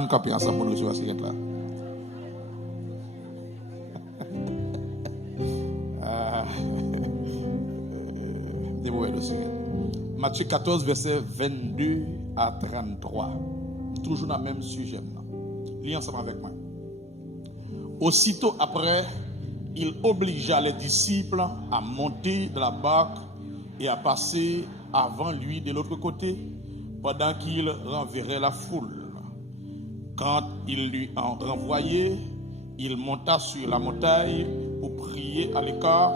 On campe ensemble pour nous recevoir ce là. Matthieu 14, verset 22 à 33. Toujours dans le même sujet. Lisez ensemble avec moi. Aussitôt après, il obligea les disciples à monter dans la barque et à passer avant lui de l'autre côté, pendant qu'il renverrait la foule. Quand il lui en renvoyait, il monta sur la montagne pour prier à l'écart.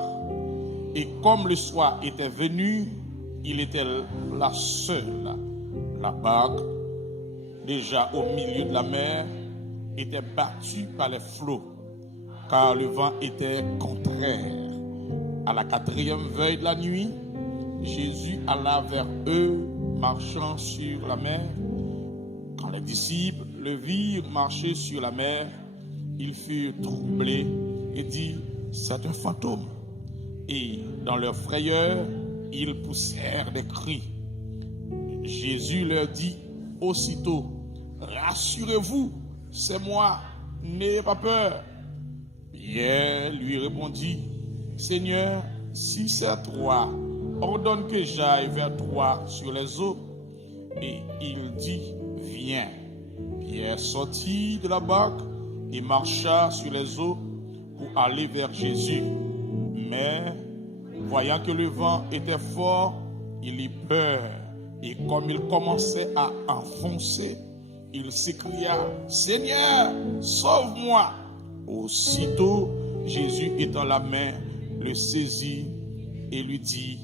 Et comme le soir était venu, il était là seul. La barque, déjà au milieu de la mer, était battue par les flots, car le vent était contraire. À la 4e veille de la nuit, Jésus alla vers eux, marchant sur la mer. Quand les disciples le virent marcher sur la mer, ils furent troublés et dirent: c'est un fantôme. Et dans leur frayeur, ils poussèrent des cris. Jésus leur dit aussitôt: rassurez-vous, c'est moi, n'ayez pas peur. Pierre lui répondit: Seigneur, si c'est toi, ordonne que j'aille vers toi sur les eaux. Et il dit: viens. Pierre sortit de la barque et marcha sur les eaux pour aller vers Jésus. Mais, voyant que le vent était fort, il eut peur. Et comme il commençait à enfoncer, il s'écria: Seigneur, sauve-moi. Aussitôt, Jésus étend la main, le saisit et lui dit: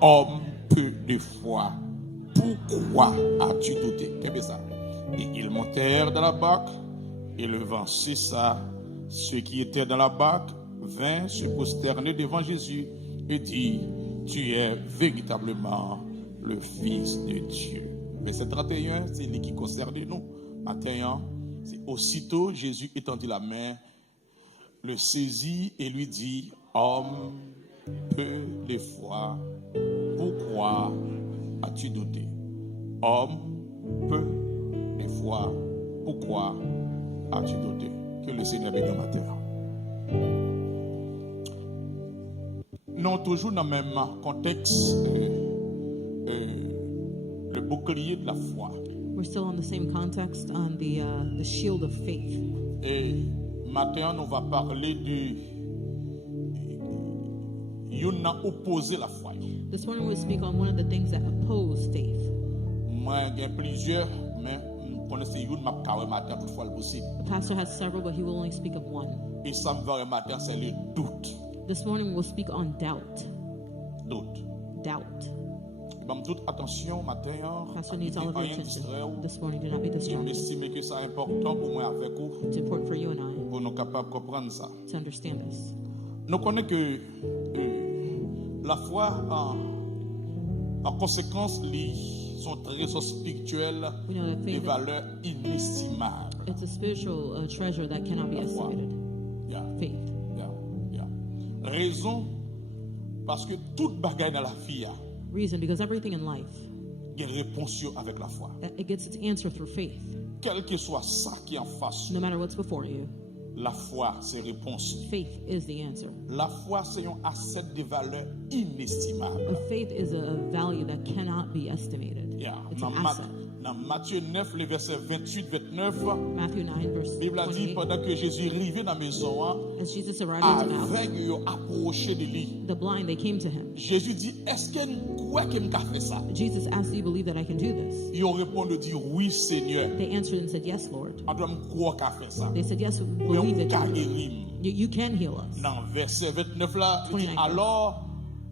homme peu de foi, pourquoi as-tu douté? Qu'est-ce que ça? Et ils montèrent dans la barque, et le vent cessa. Ceux qui étaient dans la barque vinrent se prosterner devant Jésus et dirent: tu es véritablement le Fils de Dieu. Verset 31, c'est ce qui concerne nous. Maintenant, c'est aussitôt Jésus étendit la main, le saisit et lui dit: homme peu de foi, pourquoi as-tu douté? Homme peu de foi, pourquoi as-tu douté? Que le Seigneur bénisse matin. Non, toujours dans le même contexte, le bouclier de la foi. We're still on the same context on the shield of faith. Et maintenant, on va parler de yon a opposé la foi. This morning we'll speak on one of the things that oppose faith. Moi, il y a plusieurs, mais je connais yon m'a parlé matin toutefois le possible. The pastor has several, but he will only speak of one. Et ça me va matin, c'est le doute. This morning we'll speak on doubt. Doute. Doubt. Bon, toute attention matin. Pastor needs all of your attention this morning. Do not be Je distracted. m'estime que c'est important pour moi avec vous, It's important for you and I pour nous capables de comprendre ça. to understand this. Nous connaissons que la foi, en conséquence, sont trésors spirituels We know that de faith valeurs inestimables. it's a spiritual treasure that cannot be La foi. estimated. Yeah, Faith. yeah. Raison, parce que toute bagaille dans la vie a Reason, because everything in life, une réponse avec la foi. it gets its answer through faith. Quel que soit ça qui est en face, No matter what's before you, la foi, c'est réponse. faith is the answer. La foi, c'est un asset de valeur inestimable. And faith is a value that cannot be estimated. Yeah. It's Dans an asset. Matthieu 9, le verset 28-29, Matthew 9, verse la Bible a dit 28. pendant que Jésus est arrivé dans la maison, As Jesus arrived into the house, avec eux approché de lui. the blind, they came to him. Jésus dit: est-ce que nous croyons qu'il a fait ça? Jesus asked, do you believe that I can do this? Ils ont répondu, dit: oui, Seigneur. They answered and said, yes, Lord. On doit me croire qu'il a fait ça. They said, yes, we Mais believe on that peut you, guérir. you can heal us. Dans verset 29 là, il dit: 29. alors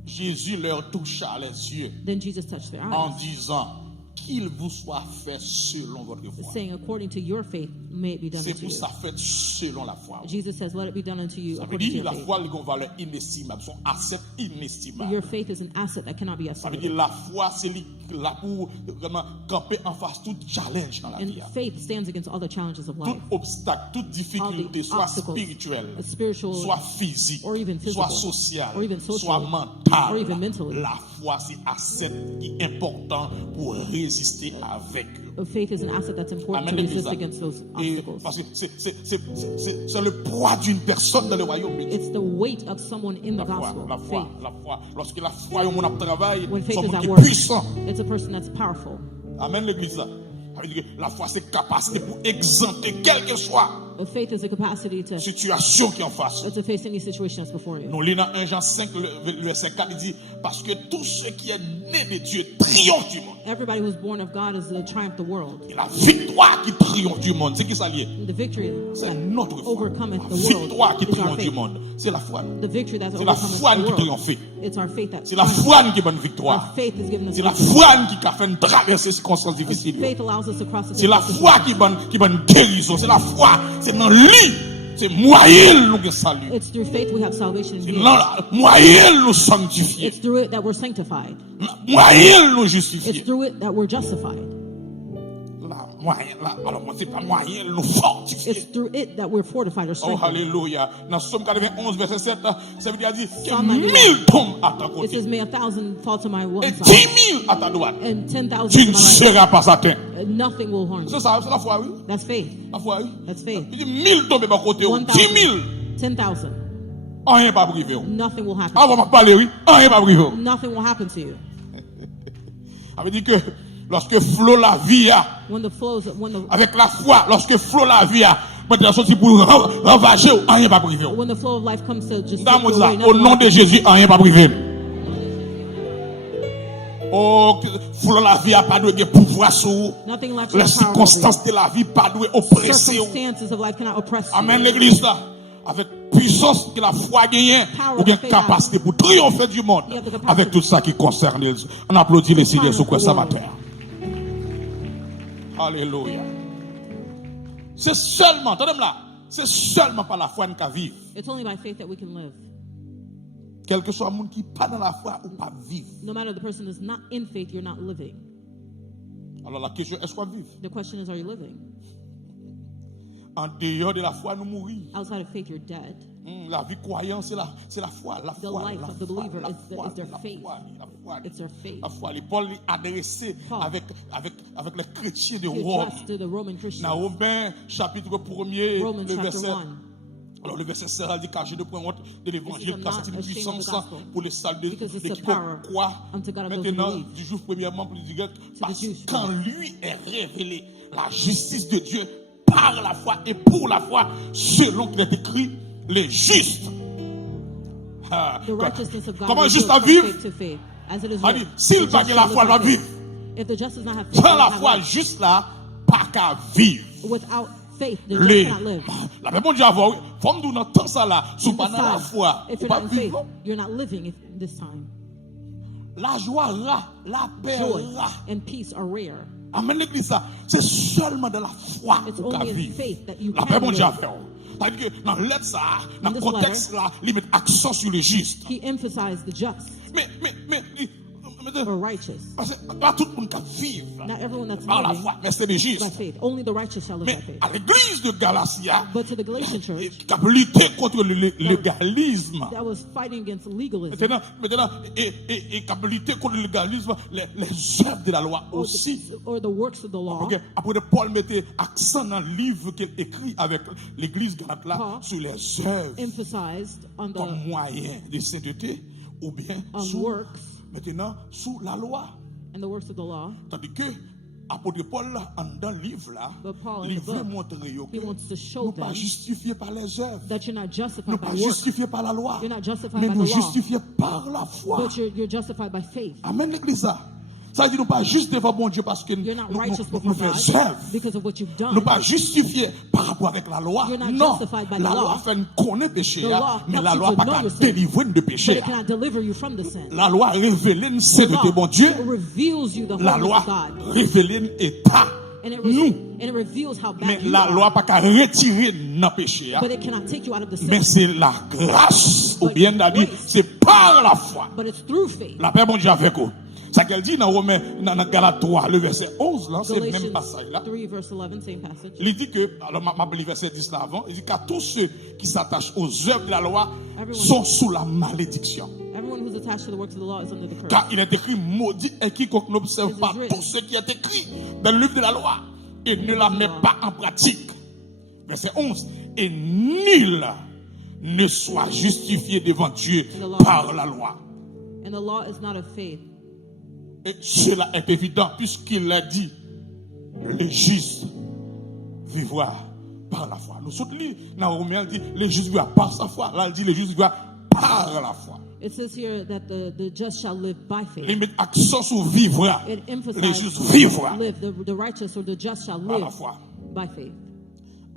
Jésus leur toucha les yeux Then Jesus touched their en eyes, disant: qu'il vous soit fait selon votre foi. saying, according to your faith, may it be done C'est unto pour you. ça fait selon la foi. Jesus says, let it be done unto you Ça veut according to dire your la faith. foi a une valeur inestimable, son asset inestimable. Your faith is an asset that cannot be Ça veut estimated. dire la foi, c'est là pour vraiment camper en face tout challenge dans la And vie. faith stands against all the challenges of Tout life, obstacle, toute difficulté, soit obstacles, spirituelle, spiritual, soit physique, or even soit physical, sociale, or even soit socially, mentale. or even mentally. La foi, c'est asset qui est important pour résister avec eux. Faith is an asset that's important Amen, to resist l'église. against those Et obstacles. parce que c'est le poids d'une personne dans le royaume de Dieu. It's the weight of someone in the La foi, gospel. la foi, Faith. la foi. Lorsque la foi est au monde travail, When faith c'est un is monde at qui est work, puissant. it's a person that's powerful. Amen, l'église. Ça veut dire que la foi, c'est capacité pour exempter quelle que soit Faith is a capacity to situation qui est en face. face any situation that's before you. Nous lisons dans 1 Jean 5, le verset 4, il dit, parce que tout ce qui est né de Dieu triomphe du monde. Everybody who's born of God is the triumph of the world. Et la victoire qui triomphe du monde, c'est qui ça lié? The victory C'est that notre foi. overcometh La the world victoire qui is our triomphe du faith. monde, c'est la foi. The victory that C'est la overcomes foi the qui world. triomphe. It's our faith that C'est la foi qui donne our victoire. faith is given us C'est la victory. foi qui a fait traverser ces circonstances difficiles. Faith allows us to cross the C'est la difficult foi qui donne guérison. C'est la foi. C'est dans lui. C'est moyen nous qui salut. It's through faith we have salvation in C'est Jesus. dans moyen nous sanctifier. It's through it that we're sanctified. Moyen nous It's justifier. through it that we're justified. Alors moi c'est pas moyen nous fortifier. It's through it that we're fortified or Oh strengthened. alléluia. Dans Somme 91 verset 7, ça veut dire que Psalm 1000 91. tombent à ta It côté says, may 1,000 fall to my one et side 10 000 à ta droite. and 10,000 Tu to ne my right. seras pas atteint. Nothing will harm you. C'est ça, c'est la foi, oui. That's faith. La foi, oui. That's faith. Il dit 1000 tombent à côté, 1,000, 10 000, 10,000. rien pas privé. Nothing will happen. Ah, on va parler, oui, rien pas privé. Nothing will happen to you. Ça veut dire que lorsque flot la vie, When the avec la foi, lorsque flot la vie, maintenant sorti pour ravager, rien pas privé. when the flow of life comes to just Dans take you ça, away, au nothing nom will de happen. Jésus, rien pas privé. Oh, flot la vie a pas de pouvoir sur vous. Nothing lacks Les your power over circonstances de la vie pas de you. oppresser vous. Circumstances of life cannot oppress Amen you. l'église là. Avec puissance que la foi gagne, ou bien capacité pour triompher du monde. Avec tout ça qui concerne les. On applaudit les Seigneurs sur quoi ça matin. Alléluia. C'est seulement, attendez là, c'est seulement par la foi qu'on peut vivre. It's only by faith that we can live. Quel que soit le monde qui n'est pas dans la foi ou pas vivre. No matter the person is not in faith, you're not living. Alors la question, est-ce qu'on vit? The question is, are you living? En dehors de la foi, nous mourons. Outside of faith, you're dead. La vie croyante, c'est la foi. La The foi, life la of the foi, believer la is foi, their la faith. foi, la foi. It's their faith. La foi, Paul est adressé Paul. avec les chrétiens de He Rome. addressed to the Roman Christians. Dans Romains, chapitre 1er, Romans le chapter verset. 1. Alors le verset 16 dit car je ne prends honte de l'évangile, I'm car not c'est une ashamed of the puissance gospel, pour les salles de because it's the quiconque power croit. unto God of those who Maintenant, believe. du juif premièrement pour le grec, parce Jews que quand first. lui est révélé la justice de Dieu par la foi et pour la foi, selon qu'il est écrit, les justes. Ah, The righteousness of God comment revealed juste à from vivre? faith to faith. As it is On dit, written, s'il the pas just que la shall foi, live il va by vivre. faith. If the just does not have faith, Sans they la will have foi, life. juste là, pas qu'à vivre. Without faith, the just Les, cannot live. la même Dieu avoir, faut nous dans temps ça là, sous pas dans la Besides, foi, if ou you're pas not in faith, vivre. you're not living this time. La joie là, la paix Joy là. and peace are rare. Amen l'église ça, c'est seulement dans la foi It's qu'on peut only in vivre. faith that you La can paix mon Dieu a live. fait. C'est-à-dire que dans l'être ça, dans In le this contexte là, il met accent sur le juste. He emphasized the just Mais, or righteous. parce que pas tout le monde peut vivre Not everyone that's par la living foi, mais c'est le by juste. faith. Only the righteous shall live Mais by faith. à l'église de Galatia, But to the Galatian church qui a lutté contre le légalisme. that was fighting against legalism Maintenant, et qui a lutté contre le légalisme, les œuvres de la loi aussi. or the works of the law, Ok, après, Paul mettait accent dans le livre qu'il écrit avec l'église galate là Paul sur les œuvres emphasized on comme the moyen de sainteté ou bien on sous, works maintenant sous la loi. and the works of the law. Tandis que apôtre Paul là, dans le livre là, But Paul, in il the veut book, montrer yo he que wants to show nous pas them justifiés par les œuvres, that you're not justified nous by pas works, justifiés par la loi, you're not justified mais by nous the law, justifiés par la foi. but you're justified by faith. Amen l'église ça. Ça veut dire nous pas juste devant bon Dieu parce que nous You're not righteous before faisons God œuvres. because of what you've Nous done. pas justifiés par rapport avec la loi. You're not Non, justified by la the loi law. fait nous connaître péché, The law mais helps la you loi to pas know qu'à your sin, délivrer de But péché. it cannot deliver you from the sin. La loi révèle une The sainteté law bon Dieu. reveals you the La holiness loi of God. révèle un état. And it, Nous, and it reveals how mais bad you la are. loi pas qu'à retirer dans péché. But it cannot take you out of the Mais sin. c'est la grâce, ou But bien dit, grace. c'est par la foi. But it's through faith. La paix bon Dieu avec vous. Ça qu'elle dit dans Romains, dans Galates 3, le verset 11, là, c'est le même Galatians passage là. 3 verse 11, same passage. Il dit que, alors ma lis verset 10 là avant, il dit qu'à tous ceux qui s'attachent aux œuvres de la loi Everyone- sont sous la malédiction. Everyone Everyone who's attached to the works of the law is under the curse. Car il est écrit, maudit est quiconque n'observe pas tout ce qui est écrit dans le livre de la loi et ne la met pas en pratique. Verset 11. Et nul ne soit justifié devant Dieu par la loi. And the law is not of faith. Et cela est évident puisqu'il a dit, le juste vivra par la foi. Nous sommes lits, dans Romains, il dit, le juste vivra par sa foi. Là, il dit, le juste vivra par la foi. It says here that the just shall live by faith. Il met accent sur vivra. It Le emphasizes juste vivra live. The righteous or the just shall par la live foi. by faith.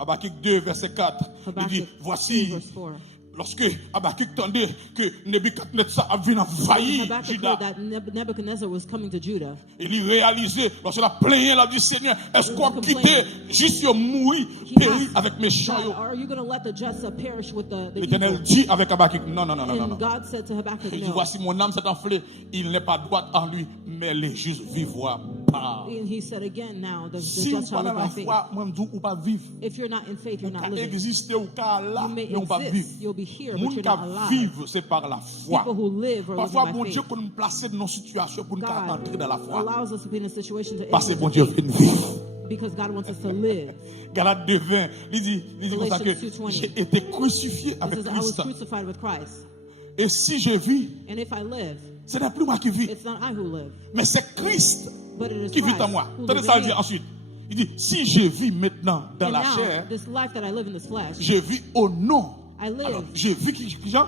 Habakkuk 2, verset 4, il dit, Habakkuk 2, voici, verse 4. lorsque Habakkuk tendait que Nebuchadnezzar a vu envahir Habakkuk Juda, heard that Nebuchadnezzar was coming to Judah. il réalisait, lorsqu'il a plaigné la du Seigneur, est-ce qu'on a quitté juste mourir, He périr asked, avec méchants? God, are you going to let the just perish with the L'Éternel evil? dit avec Habakkuk, non, non, non, non, non, And non. God said to Habakkuk, Il dit, no. voici mon âme s'est enflée, il n'est pas droit en lui, mais les justes vivront par. And he said again now, the Si vous just shall pas live dans la by faith. foi, moi je dis, ou pas vivre. If you're not in faith, you're Ou not qu'à living. exister, ou qu'à là, You may mais on pas vivre. exist, you'll be here, but Moun you're qu'à not alive. vivre, c'est par la foi. People who live are Parfois, living bon by Dieu, faith. qu'on nous place dans nos situations pour nous God entrer dans la foi. allows us to be in a situation to Parce que enter bon into Dieu faith veut vivre. because God wants us to live. Galates 2:20, il dit comme ça que Galatians 2:20. j'ai été crucifié It avec says, I was Christ. crucified with Christ. Et si je vis, And if I live, ce n'est plus moi qui vis, it's not I who live, mais c'est Christ but it is qui vit Christ en moi. who Attendez lives ça, in il dit me. ensuite. Il dit, si je vis maintenant dans And la now, chair, this life that I live in this flesh, je vis au nom. I live Alors, je vis qui j'aime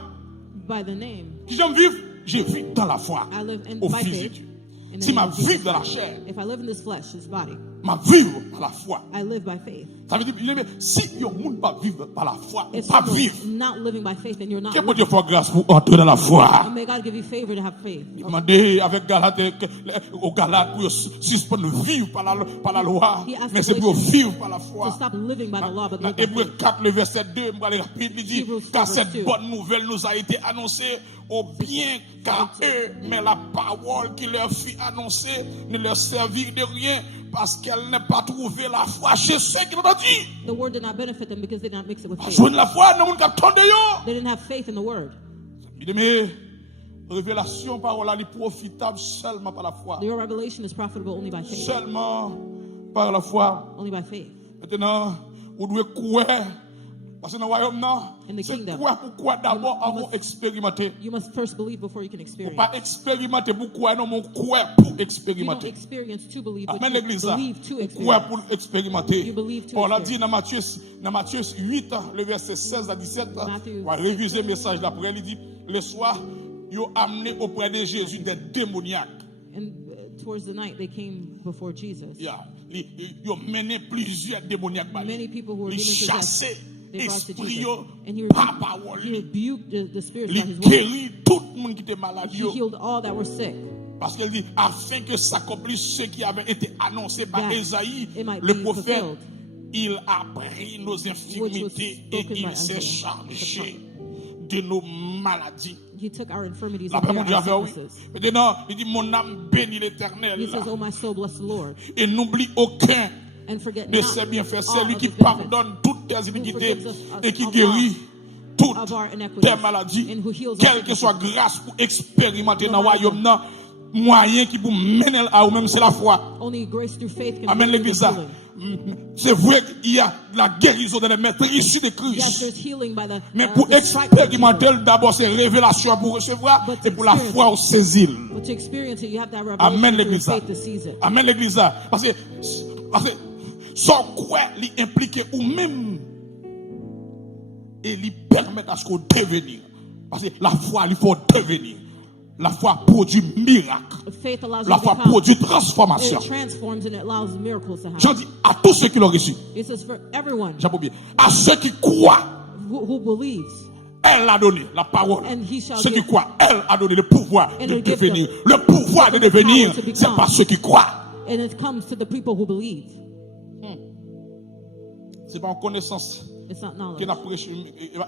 by the name. vivre, je vis dans la foi I live in au by Fils de faith. Dieu. In the Si name ma of Jesus. vie dans la chair, If I live in this flesh, this body, ma vivre par la foi. I live by faith. Ça veut dire, si yon moun pas vivre par la foi, If pas someone's vivre. not living by faith, then you're not Que bon living. Dieu fasse grâce pour entrer dans la foi. And may God give you favor to have faith. Il m'a dit avec Galate, au Galate pour suspendre vivre par la loi, He asked mais the c'est pour Galatians vivre par la To foi. stop living by the law, but Dans live by Hébreux faith. 4, le verset 2, je vais aller rapide, il dit, Hebrews 4, car verse cette 2. bonne nouvelle nous a été annoncée au bien qu'à eux, mais la parole qui leur fut annoncée ne leur servit de rien parce qu'elle n'a pas trouvé la foi chez ceux qui l'ont dit. The word did not benefit them because they did not mix it with faith. Joindre la foi, non, on a attendu yo. They didn't have faith in the word. Mais révélation, parole, elle est profitable seulement par la foi. Your revelation is profitable only by faith. Seulement par la foi. Only by faith. Maintenant, vous devez croire. Parce que dans le royaume, In the c'est kingdom, quoi pourquoi d'abord you avant must- expérimenter. You must first believe before you can Vous experience. pas expérimenter pour croire, non, mon croire pour You don't expérimenter. experience to believe, but Amen you l'église. believe to Croire experience. pour expérimenter. You believe to On l'a experience. dit dans Matthieu 8, le verset 16 à 17. Matthew On va réviser le message d'après. Il dit, le soir, ils ont amené auprès de Jésus des démoniaques. And towards the night, they came before Jesus. Yeah. Ils ont mené plusieurs démoniaques. Many people who were Ils demon chassaient possessed, they brought to esprit Jesus. yo And he par parole. rebuked the spirits by Il his word. guérit tout le monde qui était malade. He healed all that were sick. Parce qu'elle dit, afin que s'accomplisse ce qui avait été annoncé par That Ésaïe, it might le be prophète, fulfilled. il a pris nos infirmités et spoken by il s'est Isaiah, chargé de nos maladies. He took our infirmities La and paix, bare mon Dieu, our avait oui. sicknesses. Maintenant, il dit, mon âme bénit l'Éternel. He says, "Oh my soul, bless the Lord, Et n'oublie aucun and forget de not ses bienfaits. all C'est lui of qui his benefits, pardonne toutes tes iniquités forgives us et qui of guérit toutes of our iniquities, tes maladies. and who heals Quelle our que soit sicknesses." grâce pour expérimenter No dans le matter royaume, non, moyen qui vous mène à vous-même, c'est la foi. Only grace through faith can Amen, bring l'église. us healing. C'est vrai qu'il y a la guérison de la maître issue de Yes, Christ. there's healing by the Mais pour the stripes of expérimenter, Jesus. d'abord, c'est révélation pour recevoir But et pour la experience- foi au saisir. But to experience it, you have to have Amen, revelation through l'église. faith to seize it. Amen, l'église. Parce que sans quoi, il implique ou même et lui permettre à ce qu'on devenir. Parce que la foi, il faut devenir. La foi produit miracle. Faith allows La you to foi become. produit transformation. It transforms and it allows miracles to J'en happen. dis à tous ceux qui l'ont reçu. It says for everyone J'en bien. À ceux qui croient, who believes, elle a donné la parole. and he shall Ceux qui give. croient, elle a donné le pouvoir And de he'll give devenir. them Le pouvoir de devenir, power to become. c'est pas ceux qui croient. And it comes to the people who believe. C'est pas en connaissance It's not que knowledge. la prêche,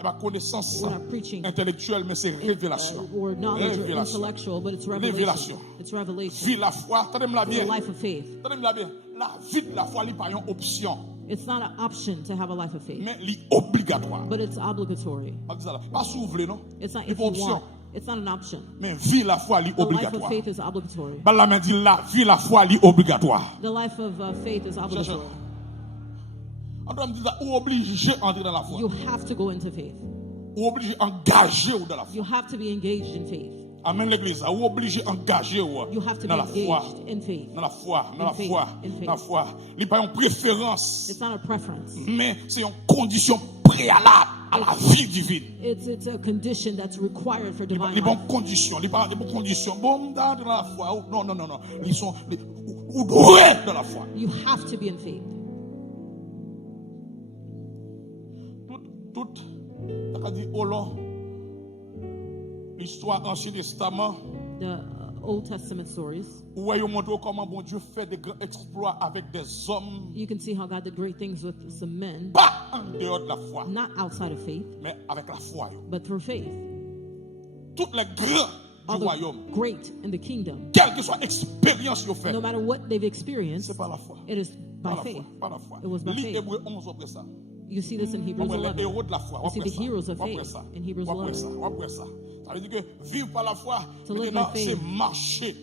pas connaissance We're not preaching intellectuelle, mais c'est révélation. or knowledge or Révélation. intellectual, but it's revelation. Révélation. It's revelation. Vie la foi, attendez-moi It's bien. a life of faith. Attendez-moi bien. La vie de la foi, n'est pas une option, It's not an option to have a life of faith, mais elle est obligatoire. but it's obligatory. Pas si vous voulez, non? It's not C'est if pas you option. want. It's not an option. Mais vie la foi li The life of obligatoire. faith is obligatory. Bah la main dit la vie la foi li obligatoire. The life of faith is obligatory. On doit me dire ou obligé à entrer dans la foi. You have to go into faith. Ou obligé engagé ou dans la foi. You have to be engaged in faith. Amen l'église, ou obligé engagé ou You have to be dans la foi. engaged in faith. Dans la foi, dans la In faith, foi, in faith. dans la foi. Il n'y a pas une préférence, It's not a preference. mais c'est une condition préalable à la vie divine. It's a condition that's required for divine Les life. bonnes conditions, les bonnes conditions. Bon, dans la foi. Non, non, non, non. Ils sont ou doués dans la foi. You have to be in faith. Tout, t'as dit, oh là, l'histoire Ancien Testament, The Old Testament stories, où ils montrent comment bon Dieu fait des grands exploits avec des hommes, you can see how God did great things with some men, pas en dehors de la foi, not outside of faith, mais avec la foi. but through faith. Toutes les grands All du royaume, the great in the kingdom, quelle que soit l'expérience qu'ils ont fait, no matter what they've experienced, c'est pas la foi. it is Pas by la foi, faith. pas la foi. It was by Lis faith. Hébreux 11 après ça. You see this in Hebrews On voit les 11. héros de la foi. You see Après the ça. heroes of Après faith ça. in Hebrews Après 11. ça. Après ça. Ça veut dire que vivre par la foi, To live maintenant, by faith c'est marcher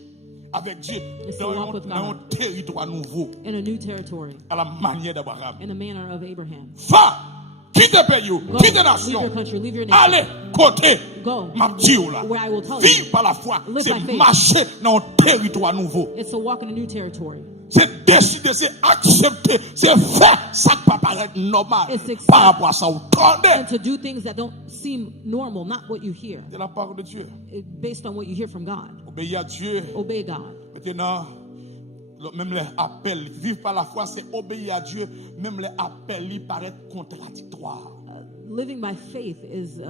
avec Dieu is to dans walk with un God. territoire nouveau, In a new territory, à la manière d'Abraham. in the manner of Abraham. Va, quitte pays, Go, quitte leave nation, your country, leave your nation. allez, côté, Go, m'a dit là. where I will tell you. Vivre par la foi, Live c'est by faith. marcher dans un territoire nouveau. It's to walk in a new territory. C'est décider, c'est accepter, c'est faire ça qui peut paraître normal It's accept- par rapport à ça. Vous And entendez? to do things that don't seem normal, not what you hear, C'est la parole de Dieu. based on what you hear from God. Obéir à Dieu. Obey God. Maintenant, même les appels, vivre par la foi, c'est obéir à Dieu. Même les appels, ils paraissent contradictoires. Living by faith is,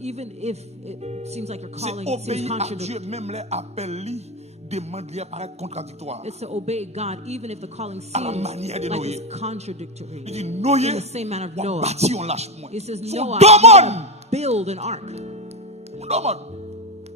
even if it seems like your C'est calling seems obéir à Dieu, contradictory, même les appels, ils demandent, ils paraissent contradictoires. it's to obey God, even if the calling À la seems manière de like Noé. it's contradictory. Il dit, Noé, In the same manner of on Noah. bâtit, on lâche moins. He says, Son Noah, domone, build an ark on demande.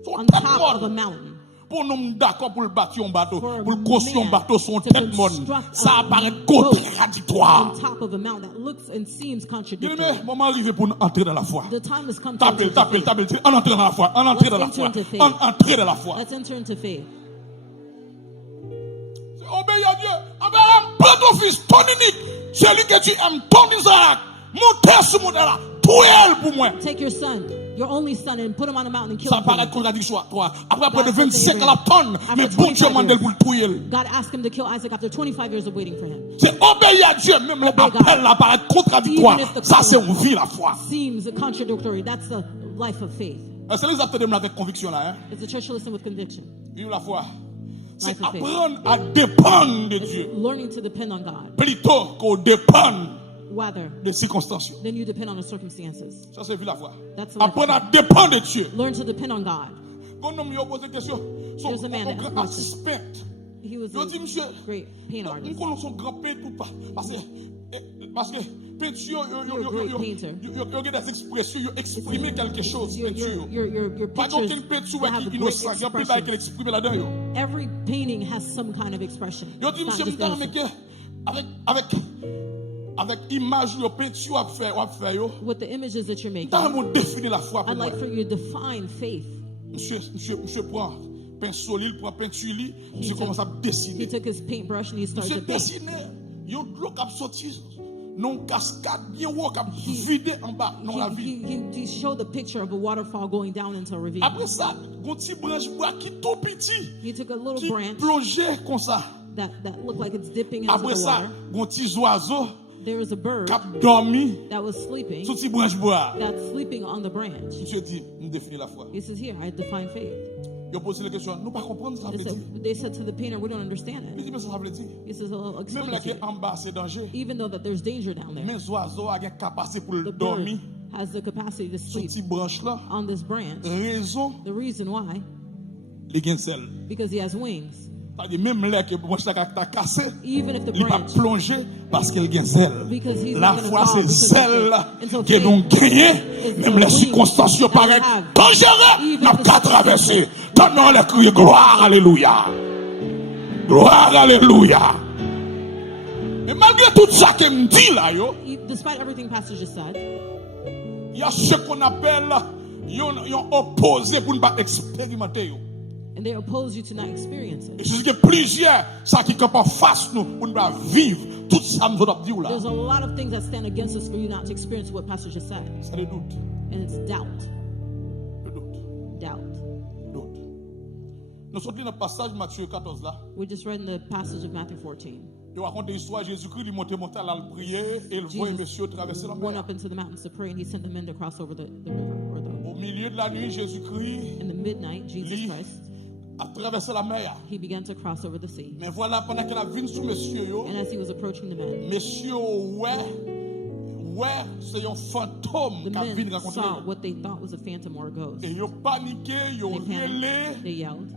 Son on tête top of a bonne. mountain. Pour nous d'accord pour le bâtir un bateau, For a pour le construire un man bateau, son to tête bonne. construct Ça a apparaît boat contradictoire. on top of a mountain that looks and seems Bien contradictory. aimé, moment arrivé pour nous entrer dans la foi. The time has come to Tapez, enter tapez, into faith. tapez. On entre dans la foi. On entre dans la Let's foi. enter into faith. On entre dans la foi. Let's enter into faith. C'est obéir à Dieu. Abraham, prends ton fils, ton unique, celui que tu aimes, ton Isaac. Montez sur mon là. Tuez-le pour moi. Take your son, your only son, and put him on a mountain and kill Ça him. for paraît me. contradictoire. Après près de God 25 said à la tonne. After Mais bon Dieu 25 m'a dit pour le tuer. God asked him to kill Isaac after 25 years of waiting for him. C'est obéir à Dieu. Même l'appel là paraît contradictoire. Even if the Ça, c'est calling une vie la foi. Seems contradictory. That's the life of faith. C'est les actes de moi avec conviction là. Hein? It's a church to listen with conviction. Vivre la foi. C'est Life of faith. apprendre à dépendre de It's Dieu. learning to depend on God Plutôt qu'au dépendre rather des circonstances. than you depend on the circumstances. Ça, c'est vivre la foi. That's the life of Apprendre à faith. dépendre de Dieu. Learn to depend on God. Quand on me pose une question, son There's a man that grand asked artiste peintre. He was Je dis, monsieur, a great paint on artist. connaît son grand peintre ou pas. Parce que peinture, You're a great painter. il y a des expressions, il exprime quelque chose. Your Pas pictures aucune peinture have a qui great innocent. Il y a plus qu'elle expression. exprime là-dedans. Yo. Every painting has some kind of expression. Je dis, It's monsieur, not just mais innocent. avec image, yo, peinture, à faire, yo. With the images that you're making, Dans mon définir la foi pour I'd moi. like for you to define faith. Monsieur prend pinceau, il prend peinture, monsieur commence à He dessiner. took his paintbrush and he started Monsieur to paint. dessiner, yo de l'eau qui a sorti, non cascade, bien haut qui a vidé en bas, non la vie. He showed the picture of a waterfall going down into a ravine. Après ça, un petit branche bois qui tout petit, He took a little qui branch plongeait comme ça. that looked like it's dipping into Après the ça, water. un petit oiseau There was a bird qui a dormi that was sleeping, sur petit branche bois. that's sleeping on the branch. Monsieur dit, nous définir la foi. He says, here, I define faith. Il a posé la question, nous pas comprendre ça veut dire. They said to the painter, we don't understand Il it. dit, mais ça veut dire. He says, oh, explain Même là it to qui me. en bas, c'est danger. Even though that there's danger down there, Mais l'oiseau a une capacité pour the le bird dormir has the capacity to sur sleep petit branche là. on this branch. Raison, The reason why, les gains sel. because he has wings. C'est-à-dire, même là que branche là t'a cassé, Even if the il va branch, plonger parce qu'il gagne sel. because he's La not gonna foi, fall c'est because celle and so qui faith donc gagné, is même the les wings circonstances that paraissent have dangereuses, even n'a the qu'à traverser. Donnons les cris, gloire, alléluia. Gloire, alléluia. Mais malgré tout ça qu'il me dit là, yo, Despite everything Pastor just said, il y a ce qu'on appelle Ils ont opposé pour ne pas expérimenter. And they oppose you to not experience Et it. c'est que plusieurs, ça qui campent en face nous, pour ne pas vivre tout ça, nous avons dit là. There's a lot of things that stand against us for you not to experience what Pastor just said. C'est le doute. And it's doubt. Le doute. Doubt. Nous sommes dans le passage de Matthieu 14 là. We just read in the passage of Matthew 14. Il raconte l'histoire de Jésus-Christ, il montait à la prière et il voit monsieur traverser la Went mer. up into the mountains to pray, and he sent the men to cross over the river or Au milieu de la nuit, Jésus-Christ in the midnight. Jesus Christ, a traversé la mer. he began to cross over the sea. Mais voilà, pendant qu'elle a vu sur monsieur, And as he was approaching the men, monsieur, ouais, c'est un fantôme the qui a venu men rencontrer. saw what they thought was a phantom or a ghost. Et ils ont paniqué, ils ont They relé, panicked, they yelled,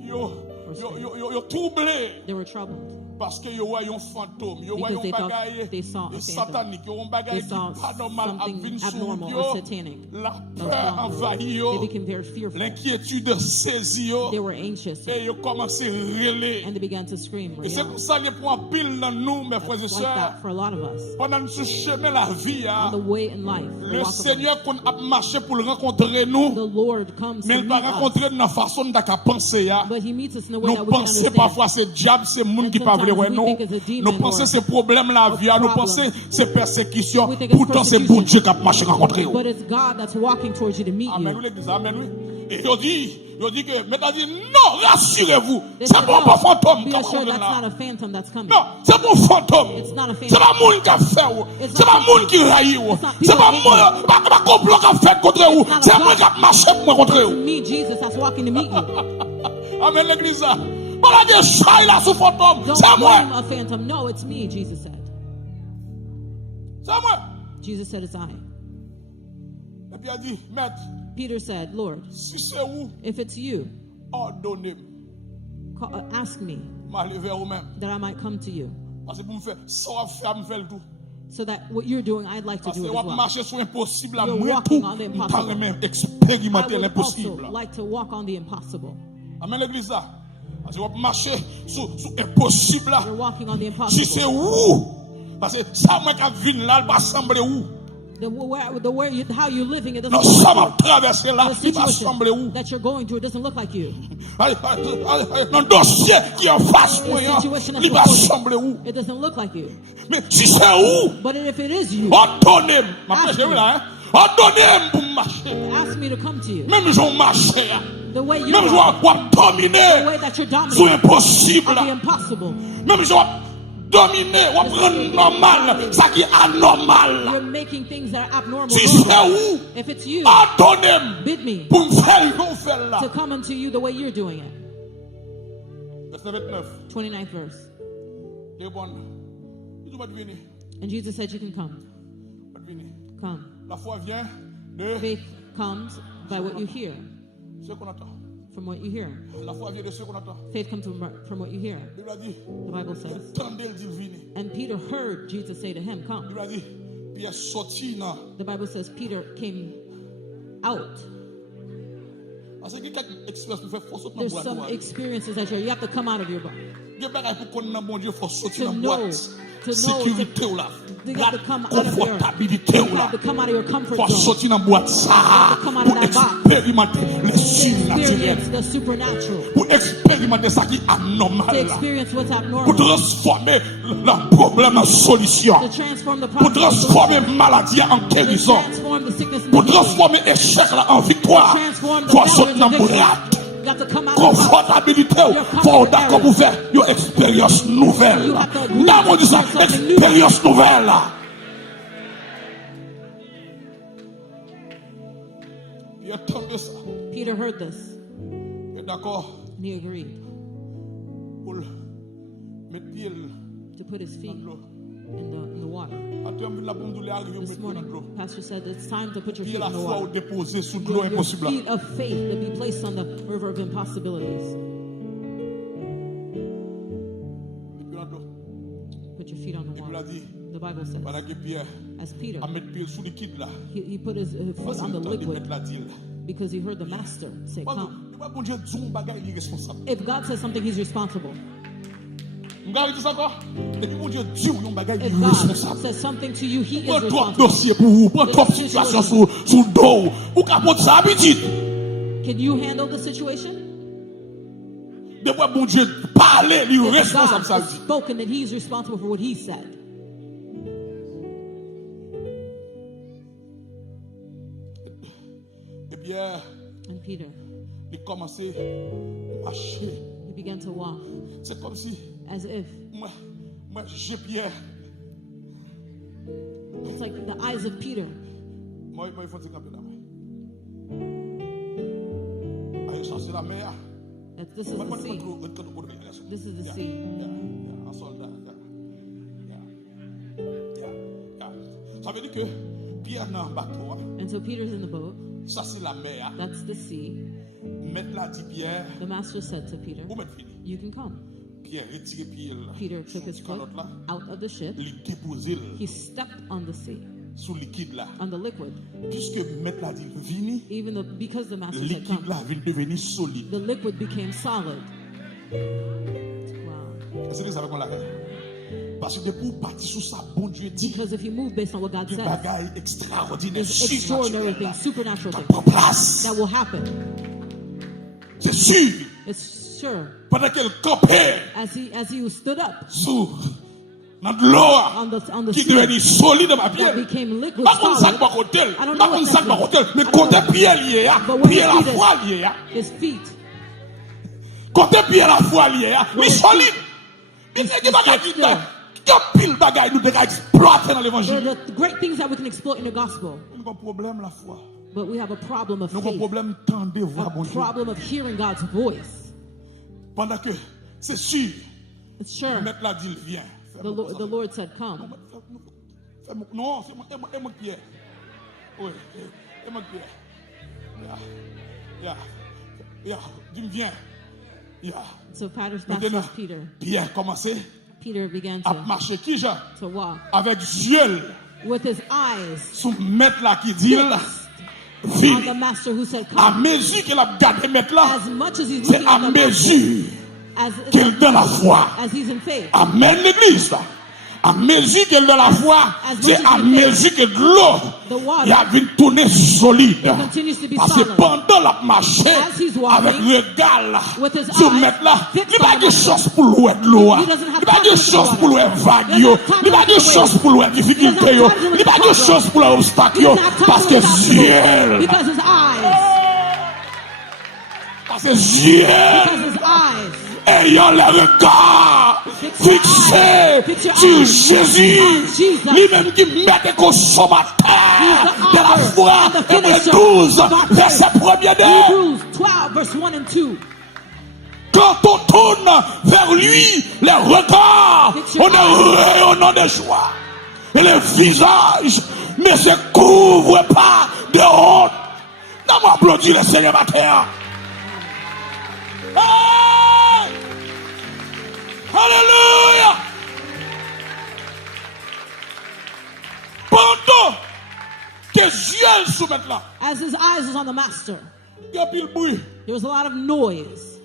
ils ont troublé. they were troubled. Parce que yo voyons fantôme, yo Because voyons they thought bagaille they saw a satanique, yo voyons bagaille They qui saw pas normal à something venir sur abnormal yo. or satanic. La That was peur wrong. envahit They yo, became very fearful. l'inquiétude saisit yo, They were anxious, et yo commencé à relé. and they began to scream. Et c'est Yell. pour ça qu'il prend pile dans nous, mes frères et It's like sœurs, that for a lot of us. pendant que nous chemin la vie, On the way in life, the le walk of life, Seigneur qu'on a marché pour le rencontrer nous, the Lord comes mais to il meet va us. rencontrer nous dans la façon dont on penser. But he meets us in a way Nous that we can pensons understand. parfois c'est diable, c'est monde qui pas sometimes vrai we non. think it's a demon Nous pensons or c'est problème la vie, nous problem. pensons c'est persécution. We think it's Pourtant c'est persecution. bon Dieu qui a marché rencontrer. But it's God that's walking towards you to meet Amen, you. l'église, amen, oui. Et il dit que, mais t'as dit non, rassurez-vous, They c'est said, bon "No, pas fantôme be qui a assured rencontré that's not là. a phantom that's coming. Non, c'est bon fantôme. It's not a C'est phantom. pas monde qui a fait ou. It's C'est not pas monde qui people. raille ou. It's not C'est pas people monde, pas complot qui a fait contre vous. not C'est a moi God. qui a marché pour rencontrer It's vous. me, Jesus, that's walking to meet you. Amen, l'église. Voilà des chats là sous fantôme. Don't C'est moi. blame a phantom. No, it's me, Jesus said. C'est moi. Jesus said, it's I. Et puis il a dit, maître, Peter said, Lord, si c'est vous, if it's you, ordonnez-moi. ask me M'aller vers vous-même. that I might come to you, Parce que pour me faire, ça va faire, me faire le tout. so that what you're doing, I'd like to Parce do que it vous as well. marcher sur l'impossible, à You're moi walking tout, on the je impossible. même I expérimenter would also l'impossible. like to walk on the impossible. Amen, l'église là. Parce que vous marcher sur l'impossible là. You're walking on the Si c'est impossible. où? Parce que ça, moi, qui vient là, il va sembler où? How you're living, it doesn't Non, look ça like va traverser là, the il va sembler où? situation that you're going through. It doesn't look like you. Dans le dossier qui est en face, moi, The situation that's il va before you, sembler où? it doesn't look like you. Mais si c'est où? But if it is you, Ordonnez-moi. Ma Ask prêche, me. là, hein? Ordonnez-moi pour marcher. ask me to come to you. Même je marcher. The way you Même je are, vais the dominer way that you're sur dominating l'impossible. of the impossible. Même je vais dominer, ou prendre normal, ça qui est anormal. You're making things that are abnormal. Si normal. c'est où? If it's you, Ordonnez-moi bid me pour me faire l'on faire là. to come unto you the way you're doing it. Verset 29. 29th verse. Il répond, il doit venir. And Jesus said, you can come. Come. La foi vient de Faith comes by what you hear, ce qu'on attend. from what you hear. La foi vient de ce qu'on attend. Faith comes from what you hear. Il a dit, The Bible says. tendez le divin. And Peter heard Jesus say to him, come. Il a dit, Pierre sorti là. The Bible says Peter came out. Parce que quelques expériences pour faire force dans There's boîte. some experiences that you have to come out of your body. Il y a des bagages pour qu'on bon Dieu faut sortir To dans know, boîte. to know, Sécurité ou là. You La have to come out of your, confortabilité you ou là. have to come out of your comfort Faut zone. sortir dans boîte ça come out pour of that box. expérimenter le surnaturel. Experience the supernatural. Pour expérimenter ça qui est To anormal là. experience what's Pour abnormal. transformer le problème en solution. To transform the Pour problem. transformer maladie en To guérison. transform the sickness Pour into healing. transformer échec là en victoire. Transform the Faut failure sortir into dans victory. boîte. You have to come out of the box. Confortabilité, faut d'accord pour faire une expérience nouvelle. You have to agree Là, on dit ça, to something new. expérience nouvelle. Il attend de ça. Peter heard this Il est d'accord and he agreed pour mettre pied to put his feet dans l'eau. in the water. Attends, la bombe de l'air, il This met pied dans morning, l'eau. Pastor said it's time to put your Puis feet la in the foi au water. déposer sous l'eau Your impossible. feet of faith to be placed on the river of impossibilities. Et puis dans l'eau. Put your feet on the Et puis il a water. dit, The Bible says, pendant que Pierre as Peter, a mettre pied sous liquide là. he put his foot Parce on the qu'il tente de liquid mettre la deal. because he heard the master say, come. Bon Dieu, Dieu, bagaille, il est responsable. If God says something, he's responsible. Vous avez dit ça encore? Et puis mon Dieu, Dieu, un bagage If irresponsable. God says something to you, He is Prends trop de responsible. dossiers pour vous, prends trop de situations sous le dos. Ou qu'à prendre ça habitude. Can you handle the situation? De quoi mon Dieu parler, lui If responsable God ça has dit. spoken, then He's responsible for what He said. Et Pierre, And Peter, il commençait à marcher. he began to walk C'est comme si as if moi j'ai Pierre. it's like the eyes of Peter. Moi il faut dire un peu la main. Allez chercher la mer. This is the sea. This is the sea. Un soldat. Ça veut dire que Pierre dans le bateau. And so Peter's in the boat. Ça c'est la mer. That's the sea. Mettre la dit Pierre. The master said to Peter, Où mettre fini? you can come. Pierre retire pied là. Peter took his foot out of the ship. Il déposé He stepped on the sea, sous liquide là. on the liquid. Puisque mettre la dit vini, Even though, because the master said liquide come, là vient devenir solide. the liquid became solid. Wow. Est-ce que ça va qu'on l'a parce que pour partir sur ça, bon Dieu dit, Because if you move based on what God des says, bagailles extraordinaires, there's extraordinary things, supernatural qui things prend place. that will happen. C'est sûr. It's sure. Pendant qu'elle campait As he stood up sous dans l'eau on the qui sea, devenait solide dans ma that pierre. became liquid Pas comme ça solid, que mon hôtel, I don't pas know comme what ça que mon that hôtel, mais means. I don't côté know. pierre lié, But where pierre la his feet foi lié, his feet. côté pierre la foi lié, mais his solide. Il y a des bagages qui pile bagaille nous devons exploiter dans There l'évangile. are the great things that we can exploit in the gospel, Nous avons un problème la foi. but we have a problem of Nous avons un faith, problème tendre voir bon a Dieu. problem of hearing God's voice. Pendant que c'est sûr, It's sure. mettre la dit vient. The Lord said, come. Non, c'est moi Pierre. Oui, c'est moi Pierre. Dis viens. So Peter's Maintenant, pastor Peter. Pierre commençait Peter began à marcher qui Jean? to walk Avec yeux with his eyes sous mettre là qui dit là. on the Vite. master who said, À come. mesure qu'il a gardé mettre là, As much as he's c'est looking à at the master, mesure qu'il est dans la foi. as he's in faith. Amen l'église là. À mesure qu'elle est dans la foi, c'est à mesure que l'eau il a vu tourner solide. continues to be Parce que solid. pendant la marche, As he's walking, avec le regard là, with his sur eyes mettre là, fixed il n'y a pas on de the chance pour l'ouer de l'eau. He doesn't have Il n'y a pas de confidence chance in pour l'ouer water. vague. He doesn't have Il n'y a pas de confidence in chance pour l'ouer difficulté. He doesn't have Il n'y a pas de confidence in chance pour l'obstacle. He doesn't have Parce que confidence in ciel. because his eyes, Parce que ciel. because his eyes. Ayant le regard fixé sur Jésus, lui-même qui met des consommateurs de la foi, Hébreux 12, verset 1er. Hebrews 12, verse 1 and 2. Quand on tourne vers lui, les regards, on est rayonnant de joie. Et le visage ne se couvre pas de honte. Non, m'applaudis le Seigneur matin. Hey! Alléluia! Pendant que Dieu soumettent là, As his eyes was on the master, il y a pile bruit. there was a lot of noise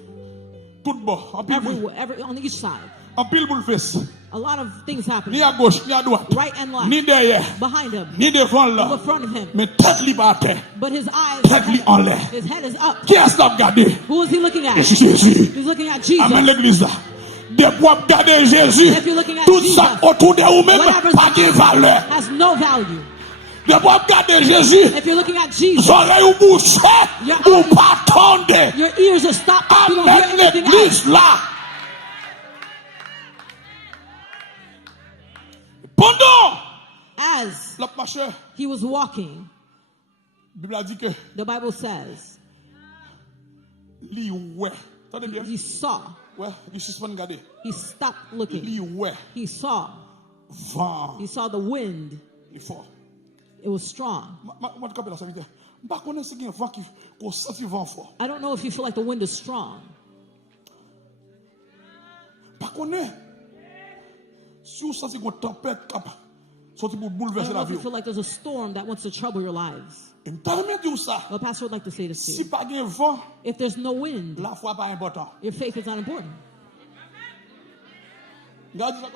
Tout bon, en pile bruit. everywhere, on each side. En pile boule fesse. A lot of things Ni happening, à gauche, ni à droite. right and left, Ni derrière, behind him, ni devant in là. the front of him. Mais tête li par terre. But his eyes, Tête li en l'air. his head is up. Qui est-ce que vous regardez? Who is he looking at? Jésus. He's looking at Amen Jesus. l'église là. Depuis vous regardez Jésus, If you're looking at tout Jesus, ça autour de vous-même, Whatever's pas de valeur. has no value. Depuis vous regardez Jésus, If you're looking at Jesus, oreilles ou bouchées, Your ou eyes- pas attendre. your ears are stopped. You don't hear Amen anything else. l'église là. Pendant As la marche, he was walking, la Bible a dit que the Bible says li ouais. Attendez bien. he saw. Ouais, il suspend regarder. He stopped looking. Li ouais. He saw. Vent. He saw the wind. Il est fort. It was strong. Moi, je la savité. Je ne connais pas si un vent qui senti vent fort. I don't know if you feel like the wind is strong. Je connais. Si vous sentez une tempête capable sorti pour I bouleverser don't know la if vie. you feel like there's a storm that wants to trouble your lives. Et je t'ai dit ça. Well, Pastor would like to say this to Si you. pas de vent, If there's no wind, la foi pas important. your faith is not important. Regarde ça.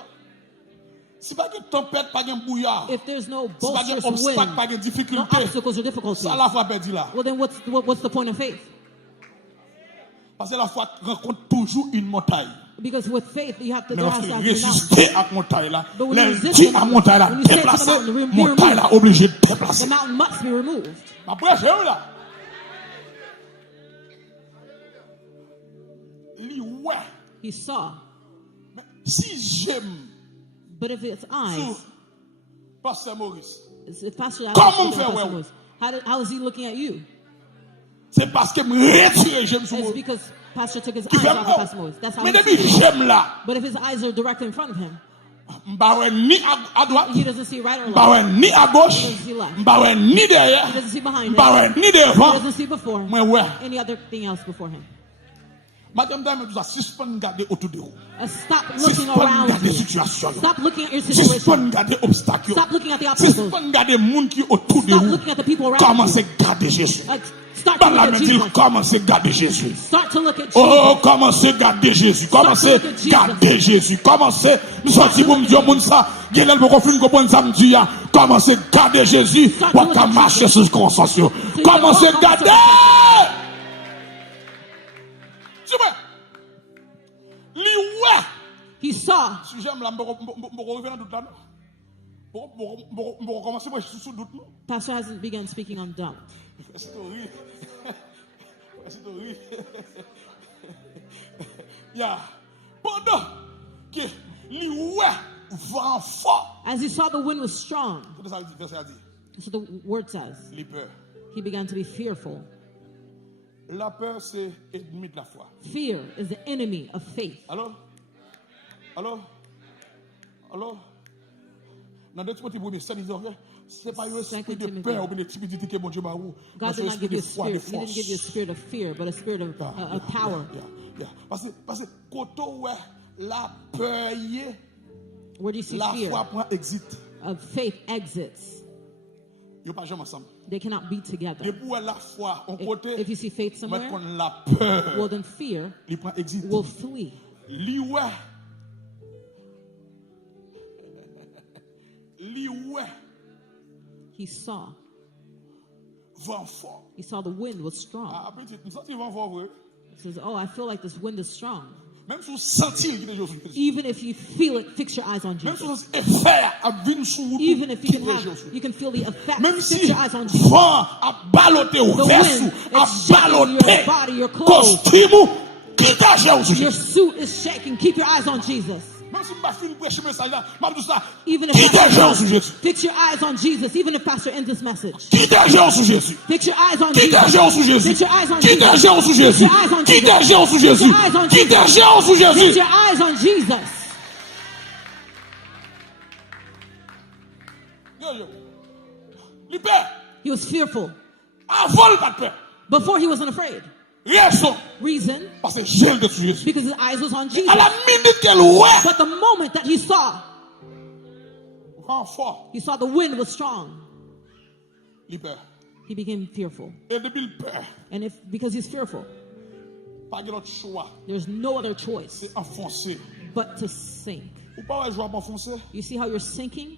Si pas de tempête, pas de bouillard. If there's no Si pas de boisterous obstacle, pas de wind, no difficulté. obstacles or difficulties, Ça la foi perdu là. well then what's the point of faith? Parce que la foi rencontre toujours une montagne. Because with faith, you have to, Mais there on has to fait have to be mountain. résister à la montagne là. But when you Les resist dit the à mountain, montagne là, when you say to the déplacer, mountain, be montagne removed, là obligé de the déplacer. mountain must be removed. Après, c'est où là? Il ouais. He saw. Mais si j'aime But if it's eyes, sur Pasteur Maurice, if Pastor Alex Comment looking at faire, Pastor ouais? Maurice, how is he looking at you? c'est parce que me retire j'aime sur It's Maurice. because Pastor took his Qui eyes fait off of Pastor Maurice. That's how mais he depuis sees. j'aime là, But if his eyes are directly in front of him, m'ba ouais ni à droite, he doesn't see right or m'ba left. ouais ni à gauche, m'ba ouais ni derrière, He doesn't see behind him. m'ba ouais ni He devant. doesn't see before him. Moi ouais. Any other thing else before him. Madame dame tout ça suspend garder autour de vous. Stop looking Suspend around garder you. situation. Stop looking at your Suspend situation. garder obstacle. Stop looking at the obstacles. Suspend garder monde qui autour de Stop vous. looking at the people around you. Commencez à garder Jésus. Start to Par look la at main Jesus. dit commencez à garder Jésus. Start to look at Jesus. Oh, commencez à garder Jésus. Commencez à garder Jésus. Commencez. Nous sortis pour me dire, mon ça. Gélel pour qu'on finisse comprendre ça me dit. Commencez à garder Jésus. Ou à marcher sur circonstances. Commencez à garder. Tu vois? Li ouais. He saw. Si j'aime là, je reviens dans doute là. Je commencer moi sous doute non. Pastor hasn't begun speaking on doubt. C'est horrible. C'est horrible. Yeah. Pendant que li ouais vent fort. As he saw the wind was strong, C'est ça dit. so the word says, Li peur. he began to be fearful. La peur c'est ennemi de la foi. Fear is the enemy of faith. Alors? Dans 2 Timothée 1, c'est c'est pas un esprit de peur ou de timidité que mon Dieu m'a eu. God C'est did un not esprit give you de a foi, de spirit. He didn't give you a force. spirit of fear, but a spirit of power. Yeah. Parce que quand on ouais la peur y est, Where do you see la fear? foi prend exit. Faith exits. Ils pas jamais ensemble. They cannot be together. Depuis où la foi on côté, If you see faith mais somewhere, quand la peur, well then fear il prend exit. will flee. Li ouais. Li ouais He saw. vent fort. He saw the wind was strong. Ah petit, nous senti vent fort vrai. He says, "Oh, I feel like this wind is strong." Même si vous sentez qu'il est Jésus. Even if you feel it, fix your eyes on Même si Jesus. vous effet à venir sur vous. Even if you can feel the effect, Même fix si your eyes on Jesus. vent a baloté au The verso, wind a is shaking your baloté body, your clothes. costume, quittez Jésus. Your suit is shaking. Keep your eyes on Jesus. Même si je ne prêche message là, je dis ça. Even if Quittez Pastor, Jésus. fix your eyes on Jesus. Even if Pastor ends this message, Quittez Jésus. fix your eyes on Quittez Jesus. Jésus. Fix your eyes on Quittez Jesus. Jésus. Fix your eyes on Quittez Jesus. Jésus. Fix your eyes on Quittez Jesus. Jésus. Fix your eyes on Jesus. Il peur. He was fearful. Avant le pas de peur. Before he wasn't afraid. Raison. Reason, Parce que j'ai le sur Jésus. because his eyes was on Jesus. À la minute qu'elle ouais. But the moment that he saw Fort. the wind was strong, Il peur. he became fearful. Et depuis le peur, And because he's fearful, pas de l'autre choix. there's no other choice C'est enfoncer. but to sink. Ou pas ouais, joie pas enfoncer. You see how you're sinking?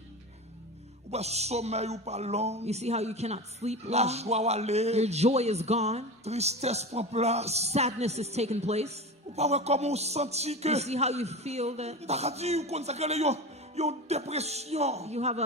Ou pas sommeil ou pas long. You see how you cannot sleep La long? joie va aller. Your joy is gone. Tristesse prend place. Sadness is taking place. Ou pas ouais, comment on sentit que You see how you feel that t'as dit ou consacré une dépression. you have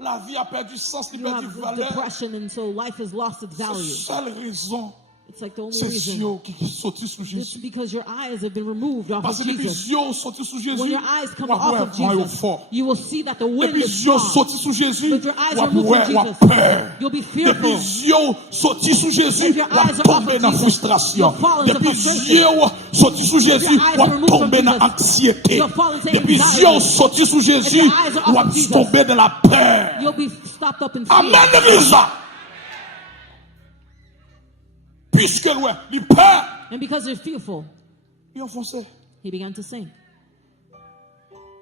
La vie a perdu sens, il you a perdu have valeur. depression, and so life has lost its C'est value. la seule raison. It's like the only C'est reason. yeux qui sorti sous It's Jésus. because your eyes have been removed off Parce of que depuis Jesus. yeux sorti sous Jésus, When your eyes come ou off après, of vent est Jesus, fort. you will see that the wind Depuis is yeux strong. sorti sous Jésus, But your eyes ou are removed from après, ou Jesus. peur. You'll be fearful. Depuis yeux sorti sous Jésus, If your ou eyes are tomber off of dans Jesus, frustration. you'll fall into Depuis frustration. yeux sorti sous Jésus, your eyes ou are removed from tomber dans Jesus, anxiété. you'll fall into Depuis anxiety. yeux sorti sous Jésus, your eyes are off ou of Jesus, tomber dans la peur. You'll be stopped up in fear. Amen, l'église. Puisque loin, il peur, And because they're fearful, il enfoncé. he began to sing.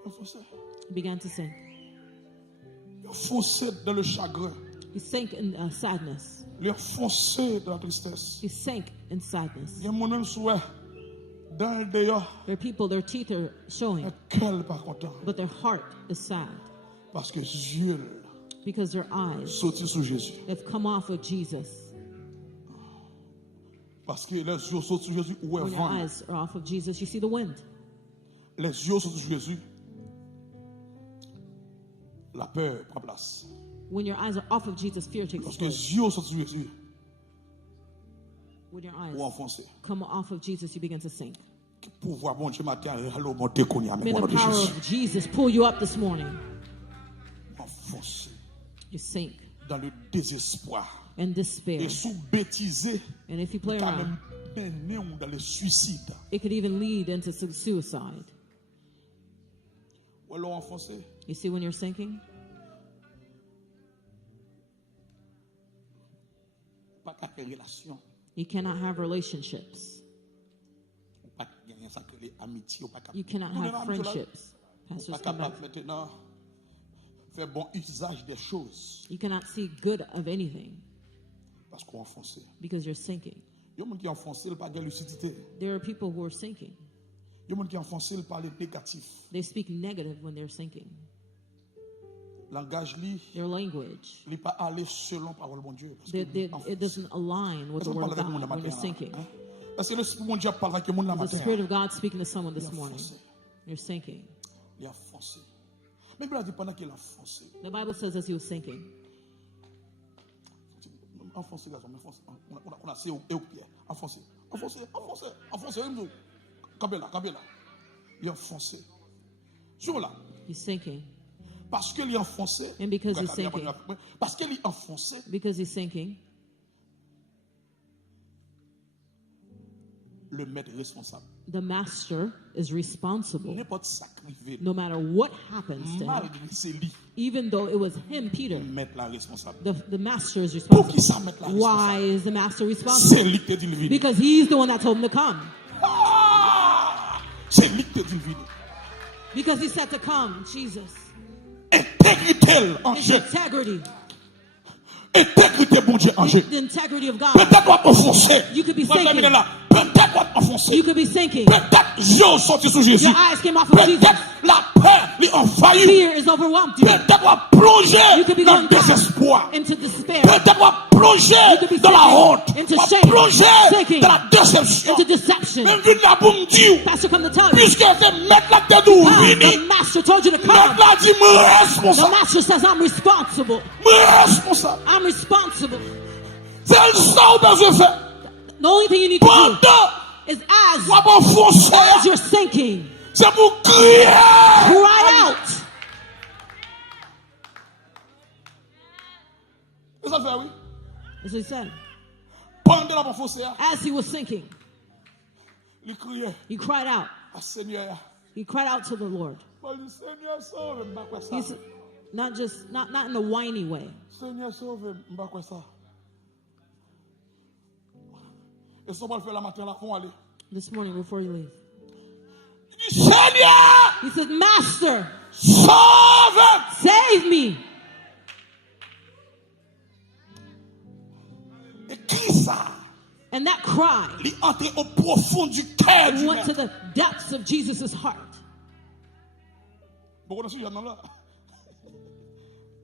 Enfoncé. He began to sing. Il enfoncé dans le chagrin. He sank in sadness. Il enfoncé dans la tristesse. He sank in sadness. Il y a mon même souhait. Dans le dehors, There are people, their teeth are showing, un cœur pas content. but their heart is sad Parce que yeux because their eyes sortis sous Jésus. have come off of Jesus. Parce que les yeux sortis sous Jésus, où est When your vent? eyes are off of Jesus, you see the wind. Les yeux sortis sous Jésus, la peur prend place. When your eyes are off of Jesus, fear takes Parce que place. les yeux sortis sous Jésus, When your eyes ou enfoncé. come off of Jesus, you begin to sink. Pouvoir bon Dieu matin, allô monter qu'on y a May au nom the de power Jésus. of Jesus pull you up this morning. Enfoncé You sink dans le désespoir. and despair. Et sous bêtiser, And if you play quand around, même mener dans le suicide. it could even lead into suicide. Ou alors enfoncé. You see when you're sinking? Pas qu'à faire relation. You cannot have relationships. Ou pas gagner ça que les amitiés. Ou pas You cannot Nous, have les amitiés, là, friendships. Pas Pastors come back. capable maintenant faire bon usage des choses. You cannot see good of anything Parce qu'on est enfoncé. because you're sinking. Il y a des gens qui sont enfoncés, ils n'ont pas de lucidité. There are people who are sinking. Il y a des gens qui sont enfoncés, ils parlent négatif. They speak negative when they're sinking. Langage, Their language, il n'est pas allé selon parole de mon Dieu. Parce que it doesn't align with Est-ce the qu'on word parle of avec mon God when you're matin, sinking. hein? Parce que le Spirit de mon Dieu parle avec le monde la The matin. Spirit of God speaking to someone this Il est morning. enfoncé. You're sinking. Il est enfoncé. Mais il a dit pendant qu'il est enfoncé. The Bible says as he was sinking. Enfoncé, garçon, enfoncé. On a assez au pied. Enfoncé. Enfoncé. Enfoncé. Enfoncé. Kabela. Il est enfoncé. Sur là. He's sinking. Parce qu'il est enfoncé. And because he's sinking. Parce qu'il est enfoncé. Because he's sinking, Le maître responsable. the master is responsible. N'importe sacrifié. No matter what happens to him, Malgré c'est lui. even though it was him, Peter, Le maître la responsable. the master is Pour qui responsible. ça mettre la Why responsable? is the master responsible? C'est lui qui te dit le vide. Because he's the one that told him to come. C'est lui qui te dit le vide. Because he said to come, Jesus. Intégrité en It's jeu. integrity. Intégrité, bon Dieu, en jeu. The integrity of God. Peut-être on enfoncer. You could be Moi, sinking. là. Peut-être on enfoncer. You could be sinking. Peut-être Dieu sorti sous Jésus. Your eyes came off of Jesus. Peut-être la peur lui envahit. Fear is overwhelmed you. Peut-être on plonger You could be dans going le down désespoir. into despair, Peut-être on plonger You could be dans la sinking honte. into On shame, plonger sinking dans la déception. into deception. Même vu la boum Dieu. Pastor come to tell you, Puisque c'est mettre la tête d'où the vini. master told you to Mettre come. la dit, me The responsable. master says, I'm responsible. Me responsable. I'm responsible. C'est le ça que besoin faire. The only thing you need to do Pendant is as qu'on va enfoncer, you're sinking, c'est pour crier. cry out. C'est ça le fait, oui. That's what he said. Pendant qu'on enfoncer, As he was sinking, il criait. he cried out. Ah, Seigneur, He cried out to the Lord. moi, le Seigneur sauve, m'ba quoi ça. He's not just not in a whiny way. Seigneur sauve, m'ba quoi ça. Et ça va le faire la matin là, faut aller. This morning before you leave, Il dit, Seigneur, he said, Master, sauve. save me. Et qui ça? And that cry Il est entré au profond du cœur du went to maître. the depths of Jesus' heart. Beaucoup de sujets non là.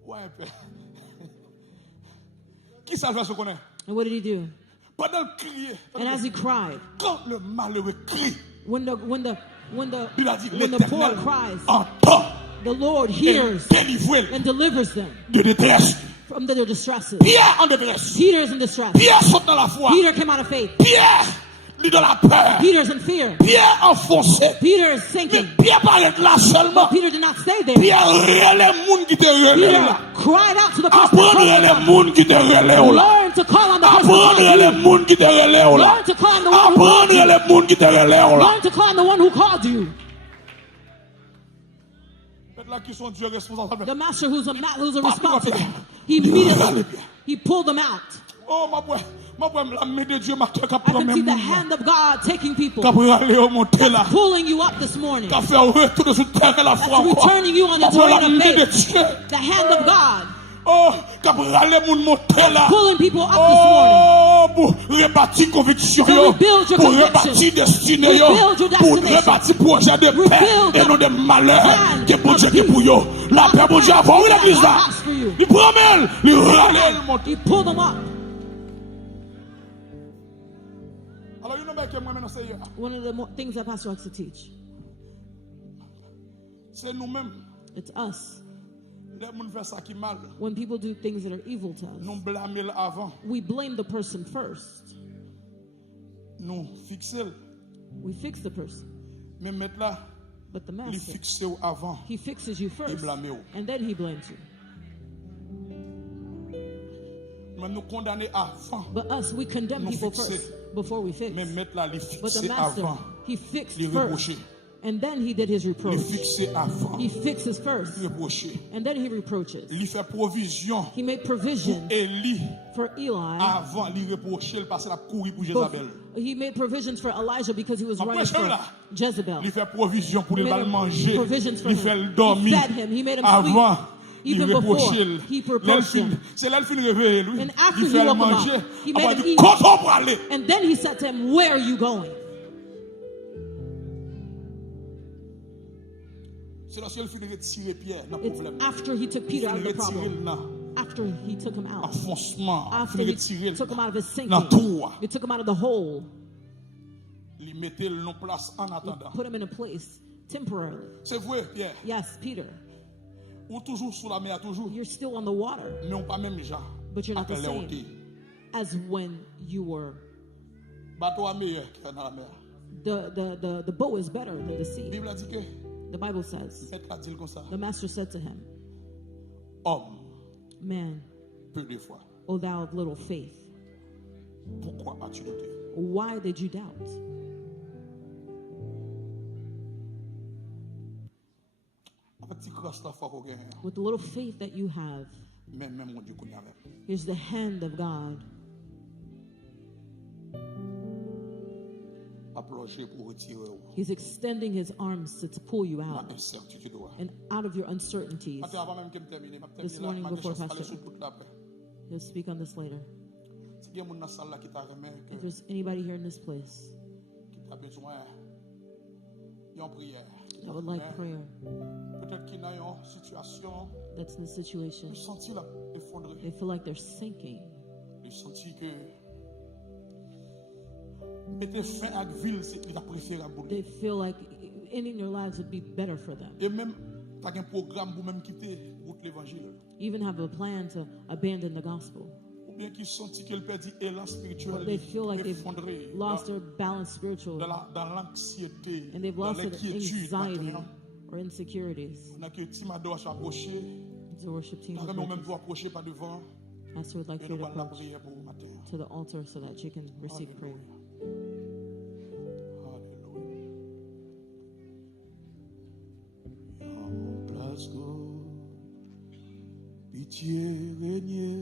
Ouais, un peu. Qui ça fait ce qu'on est? And what did he do? Pendant le crier, And as he cried, quand le malheureux crie, when the il a dit, poor l'Éternel cries, entend the Lord et hears délivre and delivers them de détresse. from their distresses. Pierre en détresse. Peter is in distress. Pierre saute dans la foi. Peter came out of faith. Pierre, lui dans la peur. Peter's in fear. Pierre enfoncé. Peter is Mais sinking. Pierre paraît là seulement. Peter did not stay there. Pierre relève les gens qui te relèvent Peter là. cried out to the person Apprendre les that gens qui te relèvent là. learn to call on the person Apprendre who les called you. gens qui te relèvent là. Learn to call on the one who Apprendre called you. les gens qui te relèvent là. Learn to call on the one who called you. Là qui sont Dieu responsable. The master who's responsible. He pulled them out. Oh ma boy, la main de Dieu m'a fait I can see the hand of God taking people, pulling you up this morning, returning you on the terrain of faith. The hand of God Oh, pulling pulling people up this morning. Oh, pour rebâtir conviction, To rebuild your pour conviction. rebâtir destinée, Rebuild your pour destination. rebâtir projet de Rebuild paix et the non de malheur plan que bon of Dieu qui peace. pour vous. La paix, bon Dieu, avant l'église là. has for you. Il promet, il râle, il monte. He pulled them up. Alors, you know, que moi, maintenant, c'est One of the things that Pastor likes to teach, c'est nous-mêmes. it's us. Les gens font ça qui mal. When people do things that are evil to Nous us, blâmons avant. we blame the person first. Nous fixons. We fix the person. Mais maintenant, But the il master, fixe avant. he fixes you Il first, blâme vous. and then he blames you. Mais nous condamnons avant. But us, we condemn Nous people fixer. first before we fix. Mais maintenant, il But the fixe master, avant. he fixed Il first, reproche. and then he did his Il reproach. fixe avant. He fixes first, Il reproche. and then he reproaches. Il fait provision. He made provision Élie, for Eli. avant, il reproche, il passe la courir pour Bef- Jézabel. He made provisions for Elijah because he was Ma running prochaine from là. Jezebel. Il fait provision pour He il made va le manger. provisions for Il him. fait le He dormir. fed him. He made him Avant, sleep. il Even reproche. before, he reproached him. C'est là qu'il fait réveiller lui. And after Il he fait le woke him manger. up, he Après, made il him dit, eat. quand on peut aller? And then he said to him, "Where are you going?" C'est lorsqu'il finit de retirer Pierre dans le It's problème. after he took Peter out of the retirer problem. dans After he took him out. enfoncement. After Il he retirer took him out of his dans sinking. tout. He took him out of the hole. Il mettait le nom place en attendant. Put him in a place temporarily. C'est vrai, Pierre. Yes, Peter, Ou toujours sous la mer, toujours. you're still on the water, Mais on pas même gens. but you're not the Après les same hautes. as when you were. Bateau à meilleur qui est dans la mer. The bow is better than the La sea. Bible a dit que The Bible says, Maître a dit comme ça. the master said to him, Homme, "Man, peu de foi. O thou of little faith, Pourquoi as-tu douté? why did you doubt?" Avec petit cross la foi qu'on gagne. With the little faith that you have, Même mon Dieu qu'on y avait. here's the hand of God A plongé pour retirer ou. He's extending his arms to pull you Dans out incertitude ou. and out of your uncertainties. Matin avant même que me termine, m'a This terminé morning la before question parler Pastor- sur toute la paix. He'll speak on this later. Si il y a moun dans salle là qui t'a remis que If there's anybody here in this place qui t'a besoin d'une prière. that would like Mais prayer, peut-être qu'il y a une situation, that's in a situation, il sentit là effondré. they feel like they're sinking. Il sentit que mettre fin à la ville, c'est il a préférable pour They lui. feel like ending their lives would be better for them. Et même pas un programme pour même quitter route l'évangile. Even have a plan to abandon the gospel. Ou bien qu'il sentit qu'il perdit élan spirituel. They feel like they've effondré lost their balance spiritually dans l'anxiété, and they've dans lost their l'inquiétude. anxiety Maintenant, or insecurities. on a que Timado a approché. The worship team Nous would avons like même to- pour approcher par devant. Pastor would like Et you nous to allons la approach prière pour matin. to the altar so that you can receive prayer. Alléluia. En Glasgow, pitié régnait